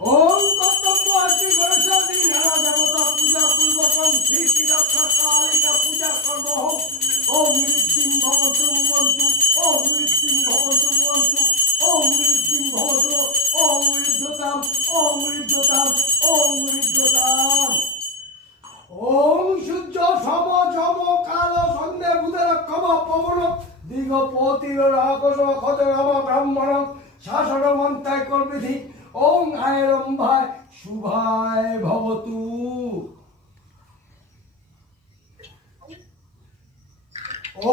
ওম কর্তব্য আছি গণেশাদি নানা দেবতা পূজা পূর্বকম সৃষ্টি রক্ষা কালিকা পূজা কর্ম হোক। ওম মৃত্যুম ভবতু মুমন্তু, ওম মৃত্যুম ভবতু মুমন্তু, ওম মৃত্যুম ভবতু, ওম মৃদ্ধতাম, ওম মৃদ্ধতাম, ওম মৃদ্ধতাম। ওম সূর্য সম যম কাল সন্ধ্যে বুধের কম পবন দিগ পতির রাগস ক্ষত রাম ব্রাহ্মণ শাসন মন্ত্রায় করবিধি। ওং আয়রম্ভায় শুভায় ভবতু।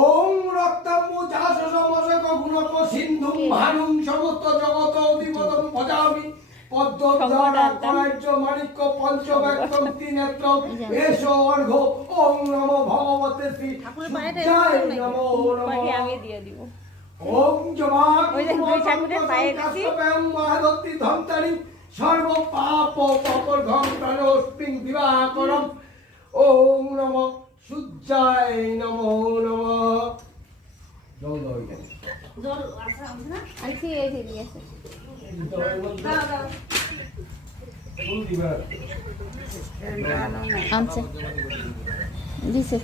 ওং রক্তাম্বু চাষসমসক গুণক সিন্ধুম ভানুম সমস্ত জগত অধিপদম ভজামি পদ্মদ্বারাজ্য মাণিক্য পঞ্চব্যক্তম ত্রিনেত্রম এষ অর্ঘ। ওং নমো ভগবতে শ্রী সূর্যায় নমো নমঃ। ওম জবাক মহাদত্তি ধন্তারি সর্ব পাপ পপর্ঘং প্রাণস্মিং দিবাকরম। ওম নমঃ সূর্যায় নমো নমঃ। জল দাও এখানে। জল আছে এই যে দিয়েছে। দাও দাও। ফুল দিবা। আনছে। দিছে।